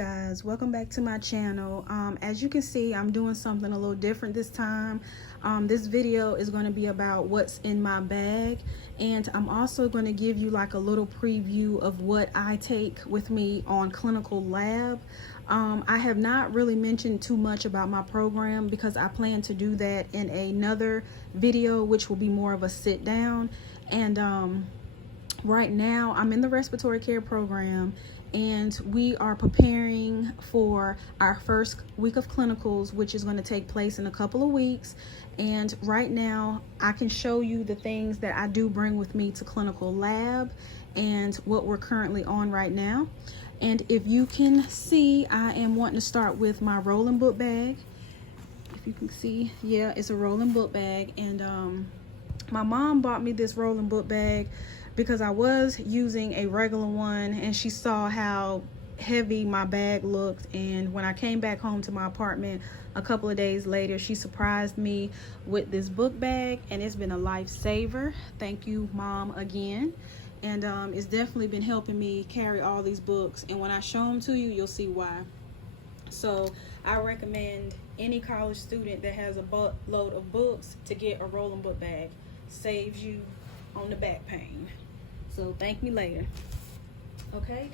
guys, welcome back to my channel. As you can see, I'm doing something a little different this time. This video is going to be about what's in my bag, and I'm also going to give you like a little preview of what I take with me on clinical lab. I have not really mentioned too much about my program because I plan to do that in another video, which will be more of a sit down. And right now I'm in the respiratory care program, and we are preparing for our first week of clinicals, which is going to take place in a couple of weeks. And right now I can show you the things that I do bring with me to clinical lab and what we're currently on right now. And if you can see, I am wanting to start with my rolling book bag. If you can see, yeah, it's a rolling book bag. And my mom bought me this rolling book bag because I was using a regular one, and she saw how heavy my bag looked. And when I came back home to my apartment a couple of days later, she surprised me with this book bag, and it's been a lifesaver. Thank you, Mom, again. And it's definitely been helping me carry all these books, and when I show them to you, you'll see why. So I recommend any college student that has a buttload of books to get a rolling book bag. Saves you on the back pain. So thank me later. Okay,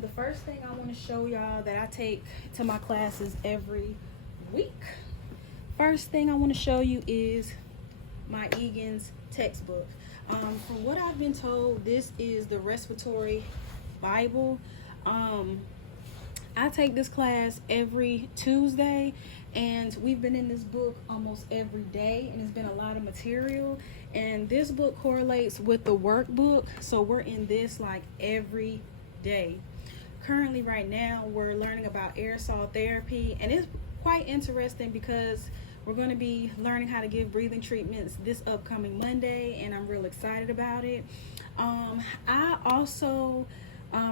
the first thing I want to show y'all that I take to my classes every week. First thing I want to show you is my Egan's textbook. From what I've been told, this is the respiratory Bible. I take this class every Tuesday, and we've been in this book almost every day, and it's been a lot of material. And this book correlates with the workbook, so we're in this like every day. Currently right now we're learning about aerosol therapy, and it's quite interesting because we're going to be learning how to give breathing treatments this upcoming Monday, and I'm real excited about it. I also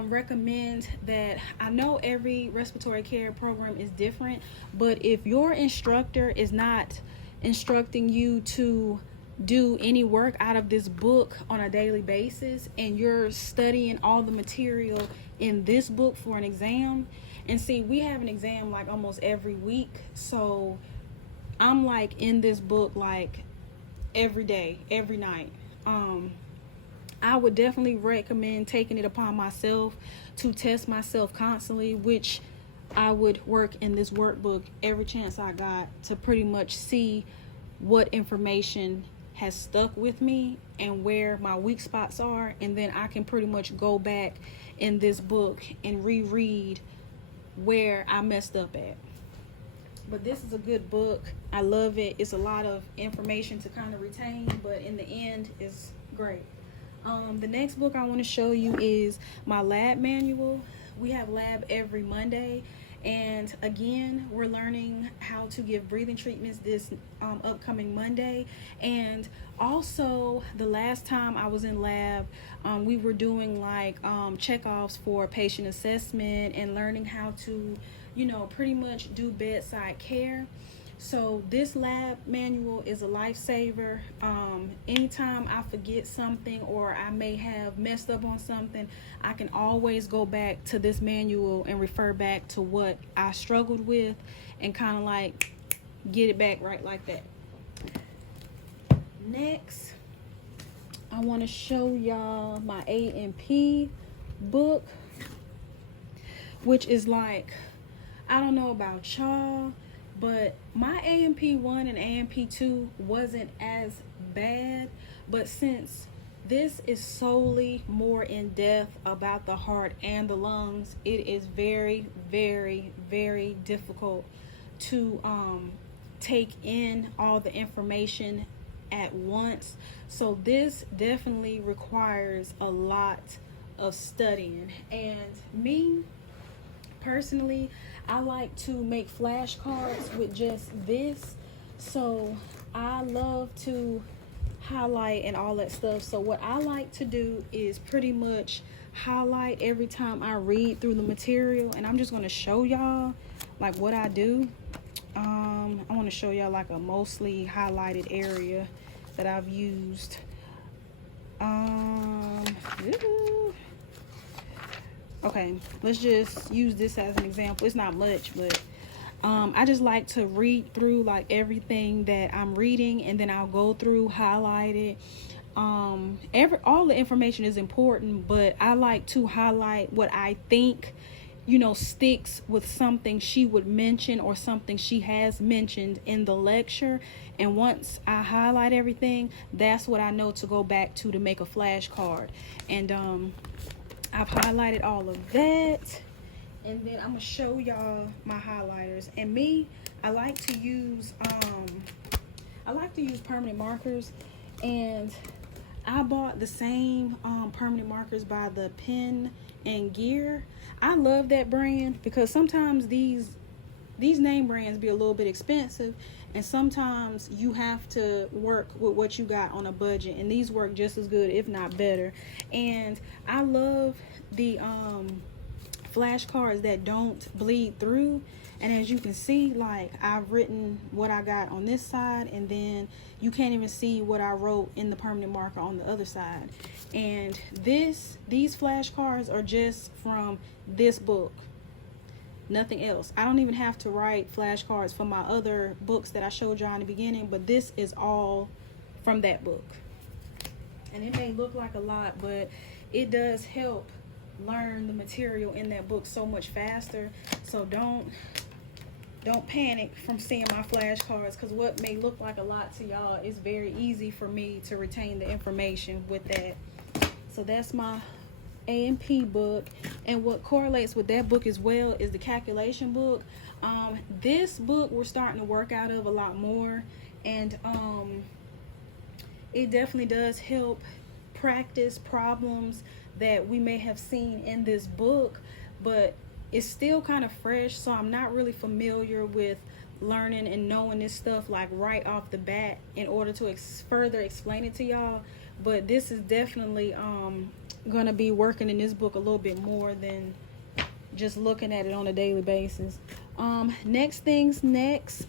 recommend that, I know every respiratory care program is different, but if your instructor is not instructing you to do any work out of this book on a daily basis, and you're studying all the material in this book for an exam, and see, we have an exam like almost every week, so I'm like in this book like every day, every night. I would definitely recommend taking it upon myself to test myself constantly, which I would work in this workbook every chance I got to pretty much see what information has stuck with me and where my weak spots are, and then I can pretty much go back in this book and reread where I messed up at. But this is a good book. I love it. It's a lot of information to kind of retain, but in the end, it's great. The next book I want to show you is my lab manual. We have lab every Monday, and again, we're learning how to give breathing treatments this upcoming Monday. And also, the last time I was in lab, we were doing like checkoffs for patient assessment and learning how to, you know, pretty much do bedside care. So this lab manual is a lifesaver. Anytime I forget something or I may have messed up on something, I can always go back to this manual and refer back to what I struggled with and kind of like get it back right like that. Next, I want to show y'all my A&P book, which is like, I don't know about y'all, but my A&P 1 and A&P 2 wasn't as bad, but since this is solely more in depth about the heart and the lungs, it is very, very, very difficult to take in all the information at once. So this definitely requires a lot of studying. And me personally, I like to make flashcards with just this, so I love to highlight and all that stuff. So what I like to do is pretty much highlight every time I read through the material, and I'm just going to show y'all like what I do. I want to show y'all like a mostly highlighted area that I've used. Okay, let's just use this as an example. It's not much, but I just like to read through like everything that I'm reading, and then I'll go through, highlight it. All the information is important, but I like to highlight what I think, you know, sticks with something she would mention or something she has mentioned in the lecture. And once I highlight everything, that's what I know to go back to make a flashcard. And I've highlighted all of that, and then I'm gonna show y'all my highlighters. And me, I like to use permanent markers, and I bought the same permanent markers by the Pen and Gear. I love that brand because sometimes these name brands be a little bit expensive, and sometimes you have to work with what you got on a budget, and these work just as good, if not better. And I love the flashcards that don't bleed through. And as you can see, like, I've written what I got on this side, and then you can't even see what I wrote in the permanent marker on the other side. And these flashcards are just from this book, nothing else. I don't even have to write flashcards for my other books that I showed y'all in the beginning, but this is all from that book. And it may look like a lot, but it does help learn the material in that book so much faster. So don't panic from seeing my flashcards, because what may look like a lot to y'all is very easy for me to retain the information with that. So that's my A&P book. And what correlates with that book as well is the calculation book. This book we're starting to work out of a lot more, and it definitely does help practice problems that we may have seen in this book, but it's still kind of fresh, so I'm not really familiar with learning and knowing this stuff like right off the bat in order to further explain it to y'all. But this is definitely gonna be working in this book a little bit more than just looking at it on a daily basis. Next things next,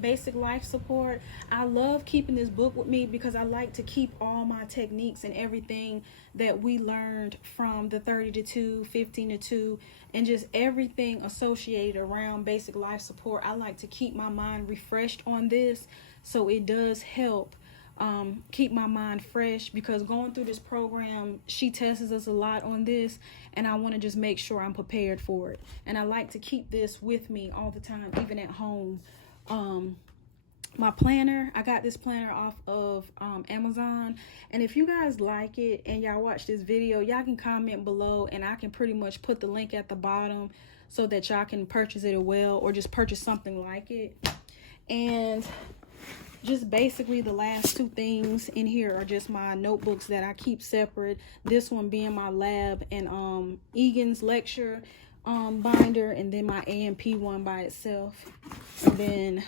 basic life support. I love keeping this book with me because I like to keep all my techniques and everything that we learned from the 30 to 2, 15 to 2, and just everything associated around basic life support. I like to keep my mind refreshed on this, so it does help keep my mind fresh, because going through this program, she tests us a lot on this, and I want to just make sure I'm prepared for it. And I like to keep this with me all the time, even at home. My planner, I got this planner off of Amazon, and if you guys like it and y'all watch this video, y'all can comment below, and I can pretty much put the link at the bottom so that y'all can purchase it as well, or just purchase something like it. And just basically the last two things in here are just my notebooks that I keep separate. This one being my lab and Egan's lecture binder, and then my A&P one by itself. And then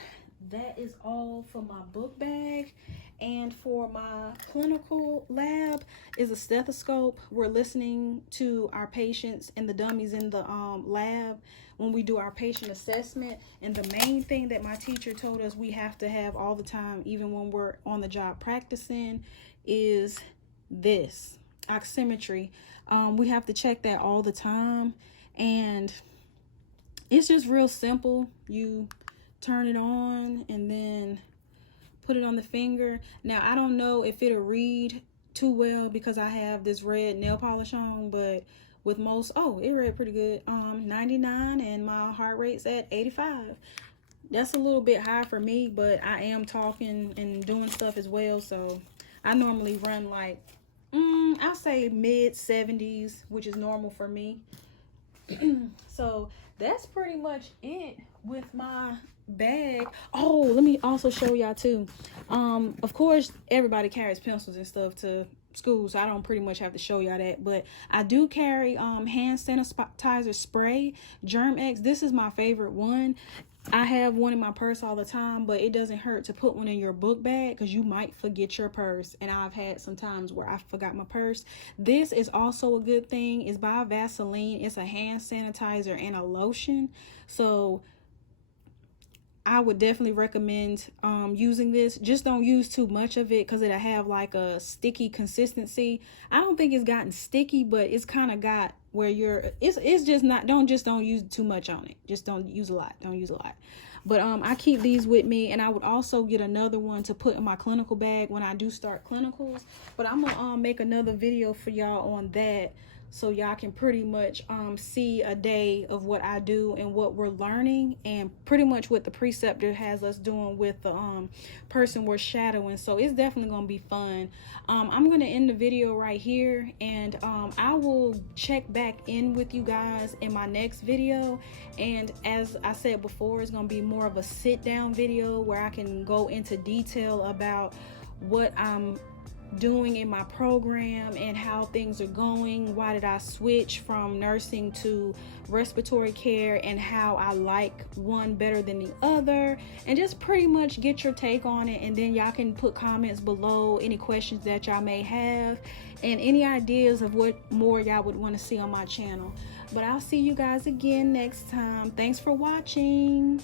that is all for my book bag. And for my clinical lab is a stethoscope. We're listening to our patients and the dummies in the lab when we do our patient assessment. And the main thing that my teacher told us we have to have all the time, even when we're on the job practicing, is this oximetry. We have to check that all the time, and it's just real simple. You turn it on and then put it on the finger. Now, I don't know if it'll read too well because I have this red nail polish on, but with most, it read pretty good. 99, and my heart rate's at 85. That's a little bit high for me, but I am talking and doing stuff as well, so I normally run like I'll say mid 70s, which is normal for me. So that's pretty much it with my bag. Let me also show y'all too. Of course, everybody carries pencils and stuff to school, so I don't pretty much have to show y'all that, but I do carry hand sanitizer spray, Germ-X. This is my favorite one. I have one in my purse all the time, but it doesn't hurt to put one in your book bag because you might forget your purse, and I've had some times where I forgot my purse. This is also a good thing. It's by Vaseline. It's a hand sanitizer and a lotion, so I would definitely recommend using this. Just don't use too much of it because it'll have like a sticky consistency. I don't think it's gotten sticky, but it's kind of got where it's just not, don't use too much on it. Just don't use a lot. Don't use a lot. But I keep these with me, and I would also get another one to put in my clinical bag when I do start clinicals. But I'm gonna make another video for y'all on that, so y'all can pretty much see a day of what I do and what we're learning, and pretty much what the preceptor has us doing with the person we're shadowing. So it's definitely gonna be fun. I'm gonna end the video right here, and I will check back in with you guys in my next video. And as I said before, it's gonna be more of a sit down video where I can go into detail about what I'm doing in my program and how things are going. Why did I switch from nursing to respiratory care, and how I like one better than the other, and just pretty much get your take on it. And then y'all can put comments below, any questions that y'all may have, and any ideas of what more y'all would want to see on my channel. But I'll see you guys again next time. Thanks for watching.